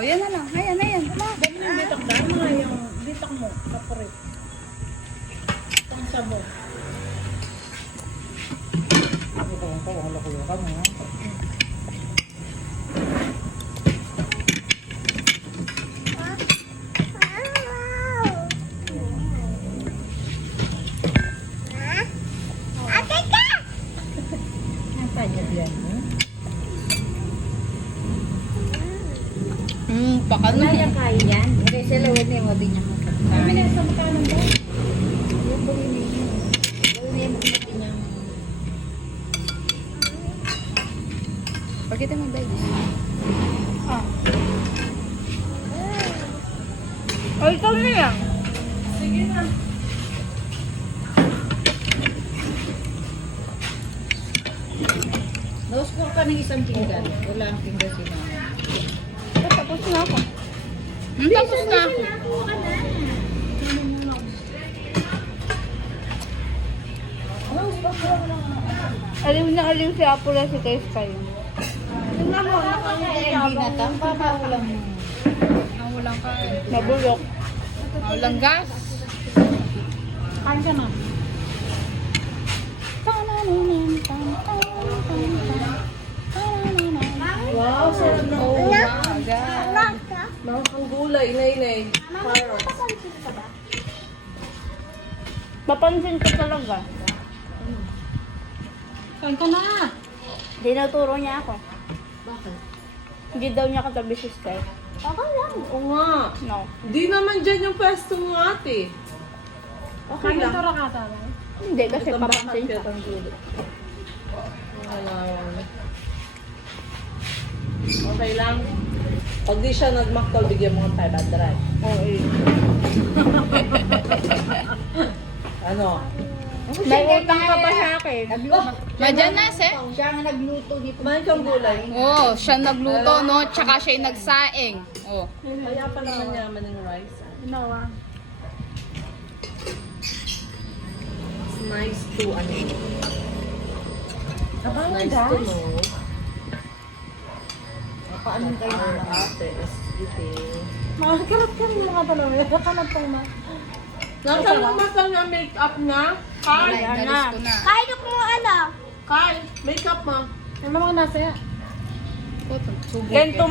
O, yan na lang. Ayan, ayan. Dami yung bitak dahil mga yung bitak mo, kaparit. Itong sabon. Ang tanya yan. Pakano. Kaya kaya yan. Kasi sila huwag na mo din niya Kami na sa mukha ng ba? yung buhinin niya. Buhinin mo din niya. Pakita mo, baby. O, ikaw na yan. Sige na. Nauscore ka ng isang pinggan. Wala ang pinggan si mama. Tapos na ako. Tapos na ako. Alim na alim si Apula si Kay Sky. Tingnan mo, Hindi na tamba. Paulang mo. Nawalang ka. Nabulok. Nawalang gas. kain ka na. Wow, sarap na. Oh my God. Mga pang gulay, inay-inay. Carrots. Papansin ko talaga. Kain ka na. Dinaturo niya ako. Bakit? Hindi daw niya katabi si Sky. Oo nga. No. Di naman dyan yung pwesto mo ate. Okay lang. Kain ka sa Hindi kasi papansin siya. Okay lang. Pag di siya nagmaktal, bigyan mo ng 500. Oo eh. Ano? May utang ka pa sa akin. Madyan na, sir. Siya ang nagluto dito. Kumain kang gulay. Oh, siya nagluto, no? Tsaka siya yung nagsaing. Oh. Kaya pa naman yaman ng rice. Ginawa. It's nice to ano. Abangan Nice to guys. know. Paano kayo Our mga ate is eating. Makakarap ka rin mga talaga. Nakakalap pang ma. Nasaan mo masal na make-up na? Kai! Dalis ko na. Kain ko mo ano? Kai! Make-up mo. Ano mga nasa yan? Ganito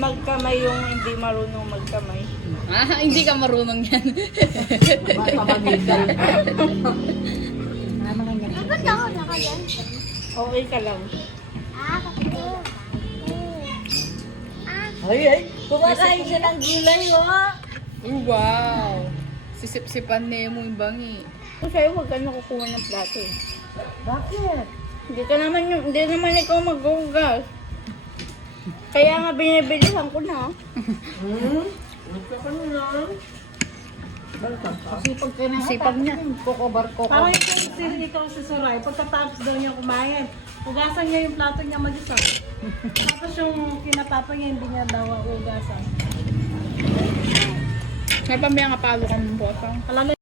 magkamay yung hindi marunong magkamay. Ah, hindi ka marunong yan. Mapamagitan. Mga mga ganyan. Ba't ako nakayan? Okay ka lang. Kapito. Ay! Kumakain siya ng gulay, oh. Oh, wow. Sisip-sipan na mo yung bangi. Kung sa'yo, huwag ka nakukuha ng plato eh. Bakit? Hindi naman ikaw maghugas. Kaya nga binibilisan ko na. Gusto ko na. Sipag ka na. Sipag niya. Kokobar-kokobar. Parang yung ikaw si Saray, pagkatapos daw niya kumain, hugasan niya yung plato niya mag-isa. Tapos yung kinapapa niya, hindi niya daw hugasan. May pambiyang kapalo ka ng bosang. Alam